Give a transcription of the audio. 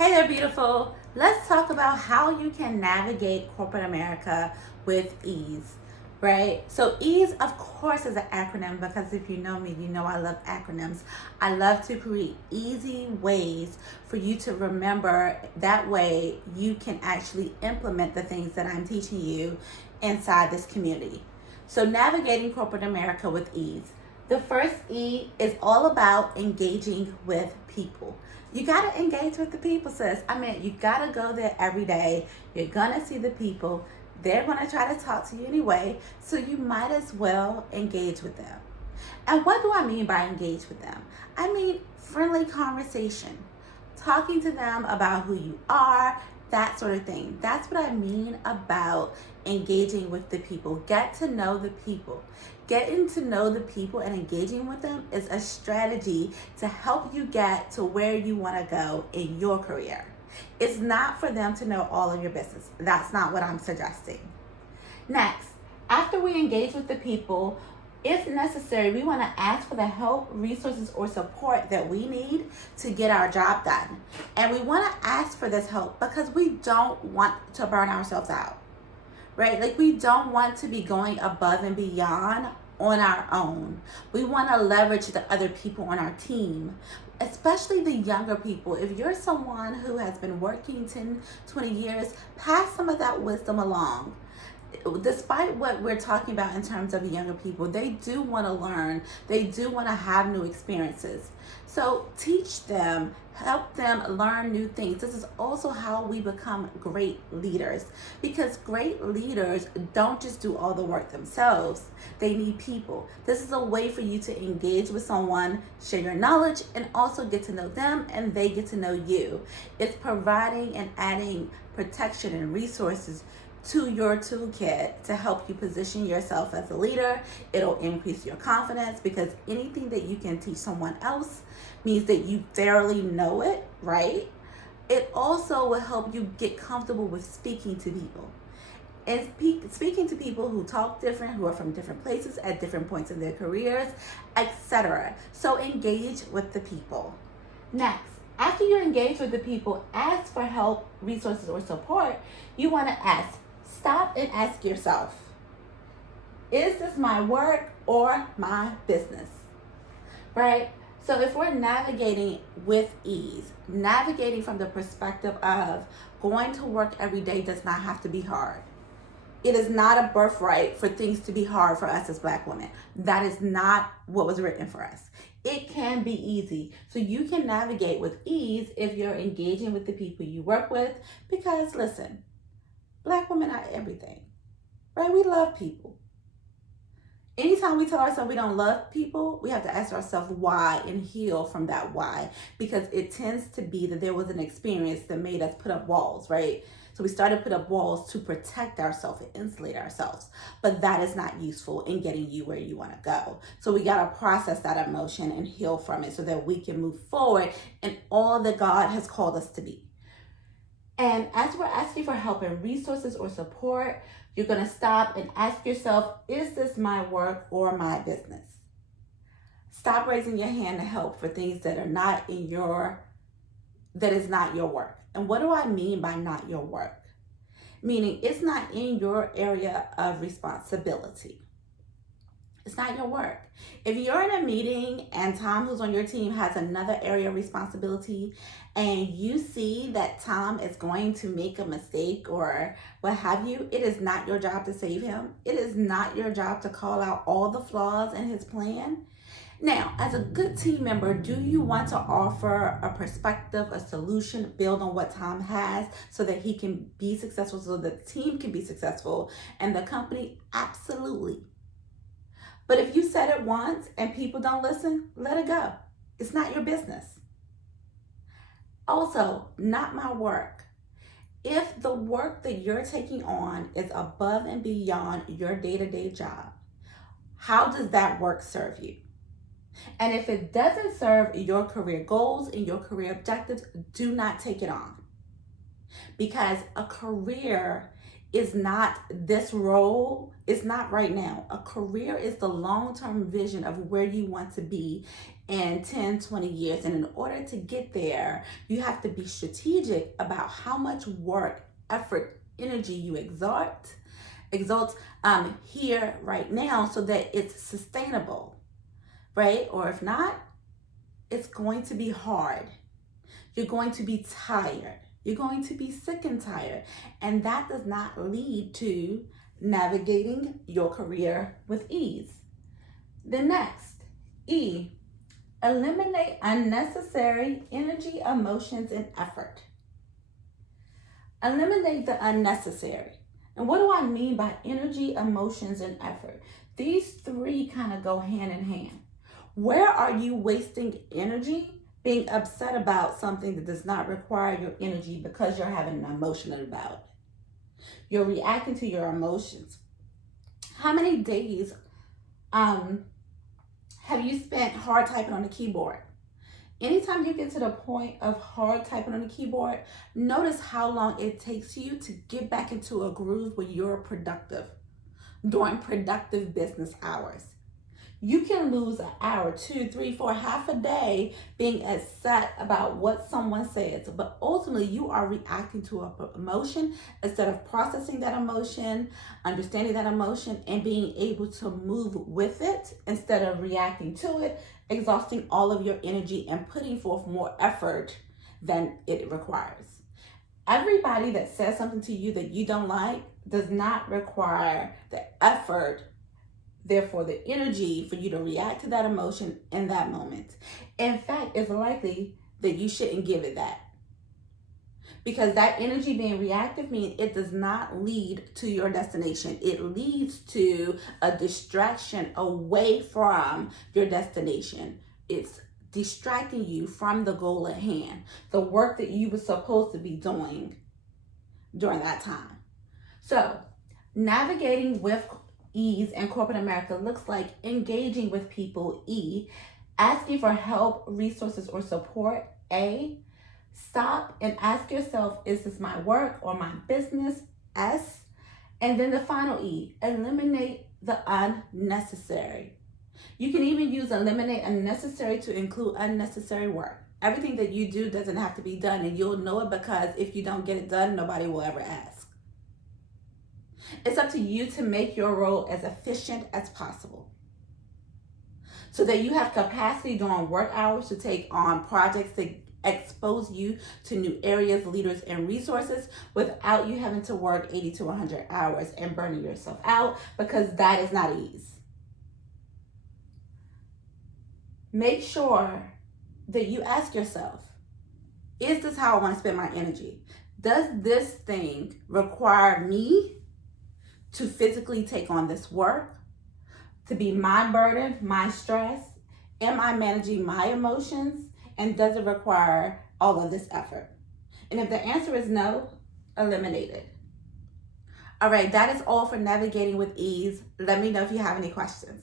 Hey there, beautiful. Let's talk about how you can navigate corporate America with ease, right? So, ease, of course, is an acronym because if you know me, you know I love acronyms. I love to create easy ways for you to remember. That way, you can actually implement the things that I'm teaching you inside this community. So, navigating corporate America with ease. The first E is all about engaging with people. You gotta engage with the people, sis. I mean, you gotta go there every day. You're gonna see the people. They're gonna try to talk to you anyway, so you might as well engage with them. And what do I mean by engage with them? I mean friendly conversation, talking to them about who you are, that sort of thing. That's what I mean about engaging with the people. Get to know the people. Getting to know the people and engaging with them is a strategy to help you get to where you want to go in your career. It's not for them to know all of your business. That's not what I'm suggesting. Next, after we engage with the people, if necessary, we want to ask for the help, resources, or support that we need to get our job done. And we want to ask for this help because we don't want to burn ourselves out, right? Like, we don't want to be going above and beyond on our own. We want to leverage the other people on our team, especially the younger people. If you're someone who has been working 10, 20 years, pass some of that wisdom along. Despite what we're talking about in terms of younger people, they do want to learn, they do want to have new experiences. So teach them, help them learn new things. This is also how we become great leaders, because great leaders don't just do all the work themselves. They need people. This is a way for you to engage with someone, share your knowledge, and also get to know them and they get to know you. It's providing and adding protection and resources to your toolkit to help you position yourself as a leader. It'll increase your confidence because anything that you can teach someone else means that you thoroughly know it, right? It also will help you get comfortable with speaking to people. And speaking to people who talk different, who are from different places at different points in their careers, etc. So engage with the people. Next, after you engage with the people, ask for help, resources, or support. You want to stop and ask yourself, is this my work or my business? Right? So if we're navigating with ease, navigating from the perspective of going to work every day does not have to be hard. It is not a birthright for things to be hard for us as Black women. That is not what was written for us. It can be easy. So you can navigate with ease if you're engaging with the people you work with, because listen, Black women are everything, right? We love people. Anytime we tell ourselves we don't love people, we have to ask ourselves why and heal from that why, because it tends to be that there was an experience that made us put up walls, right? So we started to put up walls to protect ourselves and insulate ourselves, but that is not useful in getting you where you want to go. So we got to process that emotion and heal from it so that we can move forward in all that God has called us to be. And as we're asking for help and resources or support, you're going to stop and ask yourself, is this my work or my business? Stop raising your hand to help for things that are not that is not your work. And what do I mean by not your work? Meaning it's not in your area of responsibility. It's not your work. If you're in a meeting and Tom, who's on your team, has another area of responsibility, and you see that Tom is going to make a mistake or what have you, it is not your job to save him. It is not your job to call out all the flaws in his plan. Now, as a good team member, do you want to offer a perspective, a solution, build on what Tom has so that he can be successful, so the team can be successful, and the company? Absolutely. But if you said it once and people don't listen, let it go. It's not your business. Also, not my work. If the work that you're taking on is above and beyond your day-to-day job, how does that work serve you? And if it doesn't serve your career goals and your career objectives, do not take it on. Because a career is not this role, it's not right now. A career is the long-term vision of where you want to be in 10, 20 years. And in order to get there, you have to be strategic about how much work, effort, energy you exalt here right now so that it's sustainable, right? Or if not, it's going to be hard. You're going to be tired. You're going to be sick and tired. And that does not lead to navigating your career with ease. The next, E, eliminate unnecessary energy, emotions, and effort. Eliminate the unnecessary. And what do I mean by energy, emotions, and effort? These three kind of go hand in hand. Where are you wasting energy being upset about something that does not require your energy because you're having an emotion about it? You're reacting to your emotions. How many days have you spent hard typing on the keyboard? Anytime you get to the point of hard typing on the keyboard, notice how long it takes you to get back into a groove where you're productive during productive business hours. You can lose an hour, 2, 3, 4, half a day being upset about what someone says, but ultimately you are reacting to an emotion instead of processing that emotion, understanding that emotion, and being able to move with it instead of reacting to it, exhausting all of your energy and putting forth more effort than it requires. Everybody that says something to you that you don't like does not require the effort, therefore the energy for you to react to that emotion in that moment. In fact, it's likely that you shouldn't give it that. Because that energy being reactive means it does not lead to your destination. It leads to a distraction away from your destination. It's distracting you from the goal at hand, the work that you were supposed to be doing during that time. So, navigating with ease in corporate America looks like engaging with people, E, asking for help, resources, or support, A, stop and ask yourself, is this my work or my business, S, and then the final E, eliminate the unnecessary. You can even use eliminate unnecessary to include unnecessary work. Everything that you do doesn't have to be done, and you'll know it because if you don't get it done, nobody will ever ask. It's up to you to make your role as efficient as possible so that you have capacity during work hours to take on projects that expose you to new areas, leaders, and resources without you having to work 80 to 100 hours and burning yourself out, because that is not ease. Make sure that you ask yourself, is this how I want to spend my energy? Does this thing require me to physically take on this work, to be my burden, my stress? Am I managing my emotions? And does it require all of this effort? And if the answer is no, eliminate it. All right, that is all for navigating with ease. Let me know if you have any questions.